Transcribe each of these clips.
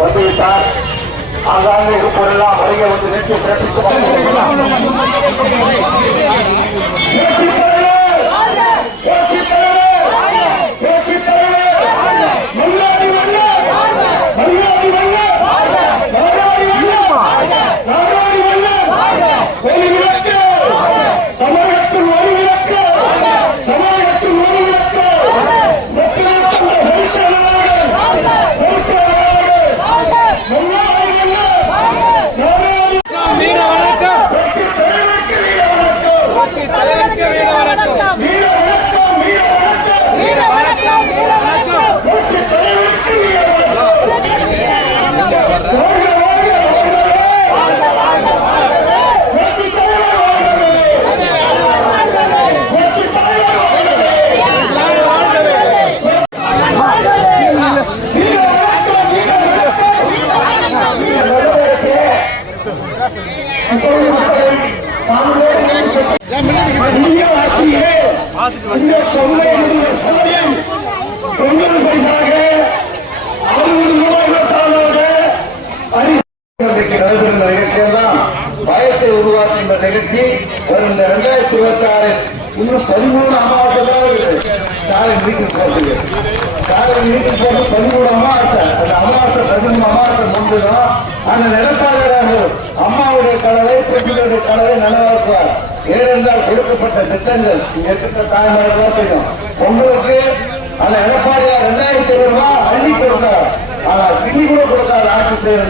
வந்துவிட்டார். ஆங்காங்கே இருப்பதெல்லாம் வருகை வந்து நின்று பிறப்பித்து பயத்தை உருவாக்குகின்ற நிகழ்ச்சி வரும் இரண்டாயிரத்தி இருபத்தி ஆறு இன்னும் பதிமூணு அமாவாசை தான் இருக்குது காலை நீட்டு போட்டுது போட்டு பதிமூணு அமாவாசை அந்த அமாவாசை பதிமூணு அமாவாசை முன்புதான் அந்த பெண்களுடைய கலவை நனவாக்குவார். ஏனென்றால் கொடுக்கப்பட்ட திட்டங்கள் இருக்கின்ற தாய்மார்கள் தெரியும் உங்களுக்கு அந்த எடப்பாடியார் ரெண்டாயிரத்தி ஐநூறு ரூபாய் அள்ளி கொடுத்தார். ஆனா பின்னி கூட கொடுத்தார் ஆட்சி செய்கிற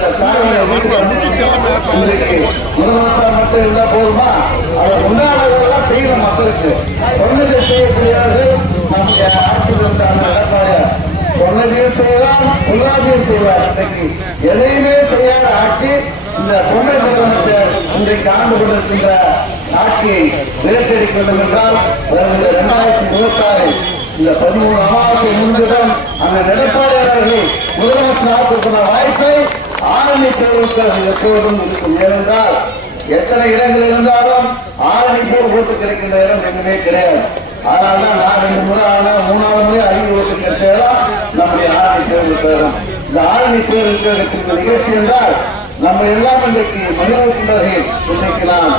இன்றைக்கு முதலமைச்சர் மட்டும் இருந்தா போதுமா? அதை உண்டானதெல்லாம் செய்யணும் மக்களுக்கு. சொன்னதை செய்யக்கூடியவர்கள் நம்முடைய ஆட்சியில் இருந்த அந்த எடப்பாடியார் சொன்னதையும் செய்யலாம் சொல்லாதையும் செய்வார். இன்றைக்கு எதையுமே செய்யாத ஆட்சி இந்த தொண்டை நிறுவனத்தை இன்றைக்கு ஆண்டு கொண்டிருக்கின்ற ஆட்சியை விலக்கெடுக்க வேண்டும் என்றால் வருகிற இரண்டாயிரத்தி இருபத்தி ஆறு இந்த பதிமூணு அமாவாசை முன்பிடம் அந்த எடப்பாடியாளர்கள் முதலமைச்சர் ஆக்குகிற வாய்ப்பை ஆரணி தேர்வுக்கு எப்போதும் இருக்கும். ஏனென்றால் எத்தனை இடங்கள் இருந்தாலும் ஆரணி பேர் ஓட்டு கிடைக்கின்ற இடம் எங்குமே கிடையாது. அதனால்தான் நான் ரெண்டு முறை ஆனா மூணாவது முறை அதிக ஓட்டு கிடைச்சதான் நம்முடைய ஆரணி தேர்வு பெறும் இந்த ஆரணி தேர்வுக்கு நிகழ்ச்சி என்றால் நம்ம எல்லாம் இன்றைக்கு மனிதர்கள் இன்றைக்கு நாம்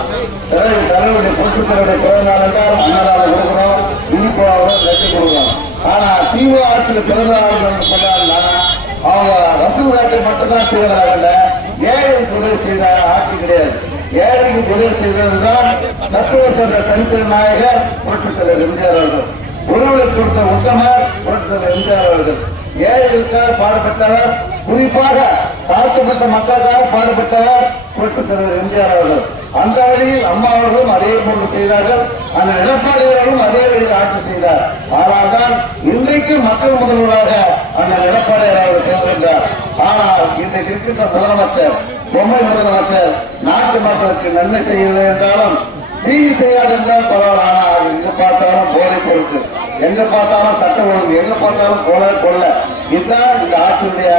தலைவருடைய பொறுப்புகளுடைய பிறந்த நாள் என்றால் அன்னதானம் கொடுக்கிறோம் இனிப்பாக லட்சம் கொடுக்கிறோம். ஆனா திமுக ஆட்சியில் பிறந்த நாள் கொண்டாடினாங்க அவங்க வசூல் நாட்டை மட்டும்தான் செய்வதாக ஏழைக்கு உதவி செய்த ஆட்சி கிடையாது. ஏழைக்கு உதவி செய்ததுதான் தத்துவ சென்ற தனித்திரு நாயகர் புரட்சித் தலைவர் எம்ஜிஆர் அவர்கள். ஒருவரை கொடுத்த உத்தமர் புரட்சித் தலைவர் எம்ஜிஆர் அவர்கள். ஏழைகளுக்காக பாடுபட்டவர் குறிப்பாக தாழ்த்தப்பட்ட மக்களுக்காக பாடுபட்ட புரட்சித் தலைவர் எம்ஜிஆர் அவர்கள். அந்த வழியில் அம்மா அவர்களும் அதே போன்று செய்தார்கள். அந்த எடப்பாடி அவர்களும் அதே வழியில் ஆட்சி செய்தார். ஆனால்தான் இன்றைக்கு மக்கள் முதல்வராக அந்த எடப்பாடி அவர்கள் சேர்ந்திருந்தார். ஆனால் இன்றைக்கு இருக்கின்ற முதலமைச்சர் பொம்மை முதலமைச்சர் நாட்டு மக்களுக்கு நன்மை செய்யவில்லை என்றாலும் தீங்கு செய்யாது என்றால் பரவாயில்ல. ஆனால் இங்கு பார்த்தாலும் போதை பொருட்கள். எங்க பார்த்தாலும் சட்ட ஒழுங்கு எங்க பார்த்தாலும் கொலை கொள்ள. இதுதான் இந்த ஆட்சியுடைய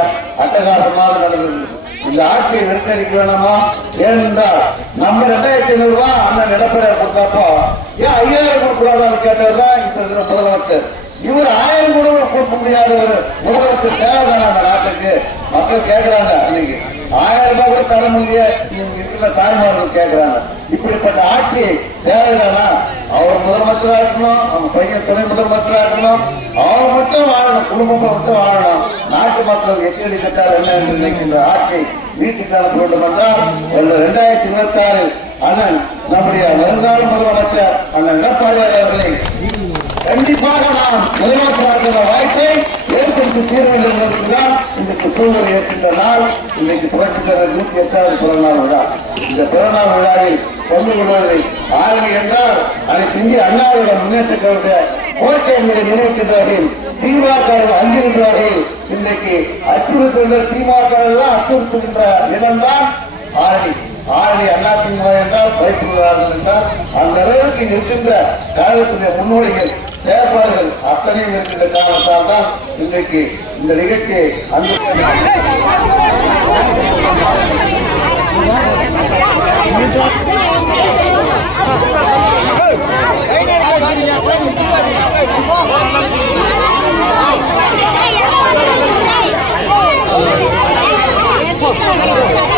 அட்டகாசமாக நடந்தது. இந்த ஆட்சியை நெருக்கடிக்க வேணாமா? ஏனென்றால் நம்ம ரெண்டாயிரத்தி ஐநூறு ரூபாய் அண்ணன் நிலப்பரையை கொடுத்தப்போ ஏன் ஐயாயிரம் கொடுக்கூடாதான்னு கேட்டதுதான் இந்த முதலமைச்சர். இவர் ஆயிரம் கூட கொடுக்க முடியாத ஒரு முதலமைச்சர் தேவைதான அந்த நாட்டுக்கு மக்கள் கேட்கிறாங்க அன்னைக்கு. ஆயிரம் ரூபாய் கூட தர முடிய இருக்கிற தாய்மார்கள் கேட்கிறாங்க இப்படிப்பட்ட ஆட்சி தேவைதானா அவர் முதலமைச்சரா இருக்கணும் அவங்க பையன் துணை முதலமைச்சரா இருக்கணும் அவங்க மட்டும் வாழணும் குடும்பம் மட்டும் வாழணும். நாட்டு மக்கள் எச்சரி கட்டால் என்ன என்று நினைக்கின்ற ஆட்சி வீட்டுக்கு வேண்டும் என்றால் ரெண்டாயிரத்தி இருபத்தி ஆறு அண்ணன் நம்முடைய வருங்கால முதலமைச்சர் அண்ணன் எடப்பாடி அவர்களை கண்டிப்பாக நாம் முதலமைச்சராகிற வாய்ப்பை ஏற்படுத்தி தீர்வில் என்பதுதான் இன்றைக்கு சூழல் ஏற்கின்ற நாள். இன்றைக்கு புரட்சித் தலைவர் நூத்தி எட்டாவது பிறநாள் விழா. இந்த பிறநாள் விழாவில் பங்கு கொள்வதை ஆளுமை என்றால் அனைத்து இந்திய அண்ணாவிட முன்னேற்ற கழக கோரிக்கை என்பதை நினைக்கின்ற வகையில் திமுக அஞ்சுகின்ற இன்றைக்கு அச்சுறுத்துகின்ற திமுக அச்சுறுத்துகின்ற இடம்தான் ஆளுமை ஆரணி அண்ணா என்றால் பயப்படுகிறார்கள் என்றால் அந்த அளவுக்கு இருக்கின்ற காலத்துடைய முன்னோடிகள் செயற்பாடுகள் அத்தனையும் இருக்கின்ற காரணத்தால் தான் இன்றைக்கு இந்த நிகழ்ச்சியை அந்த Thank you.